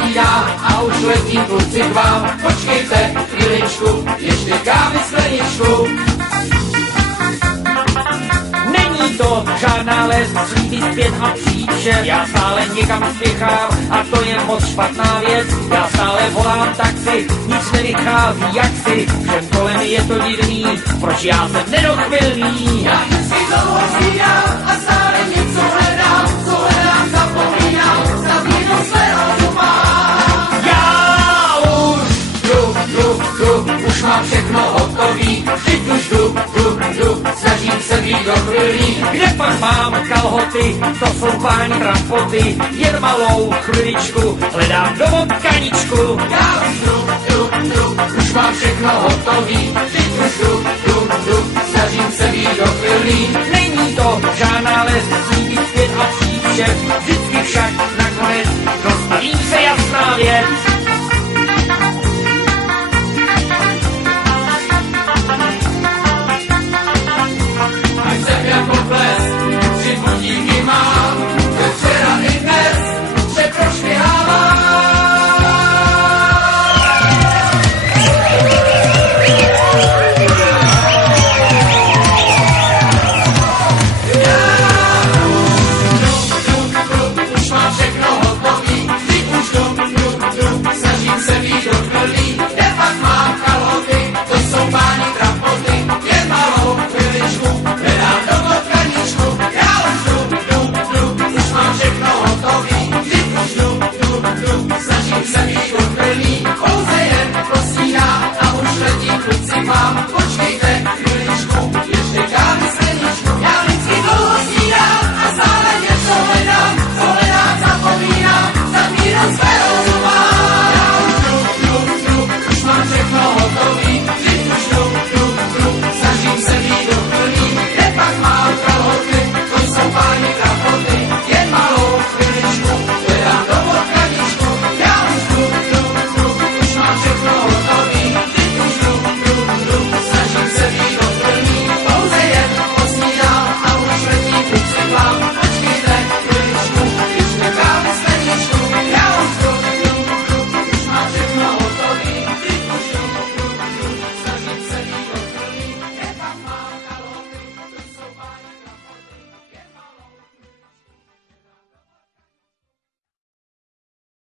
snídám a už letím kluci k vám. Počkejte chvíličku, ještě kávy skleničku. Není to žádná les, slíbit zpět a přijít vše. Já stále někam spěchám a to je moc špatná věc. Já stále volám taxi, nic nevychází jaksi. Všem kolem je to divný, proč já jsem nedochvilný. Já vždycky dlouho snídám a stále něco hledám, co hledám zapomínám, snad někdo své rozum má. Já už Už mám všechno hotový, teď už jdu, snažím se být dochvilný. kde pak mám kalhoty, to jsou páni trampoty. Jen malou chviličku, hledám domov kaničku. Já už jdu, už mám všechno hotový, teď už jdu, snažím se být dochvilný. Není to žádná les, slíbit zpět a přijít vše. Vždycky však na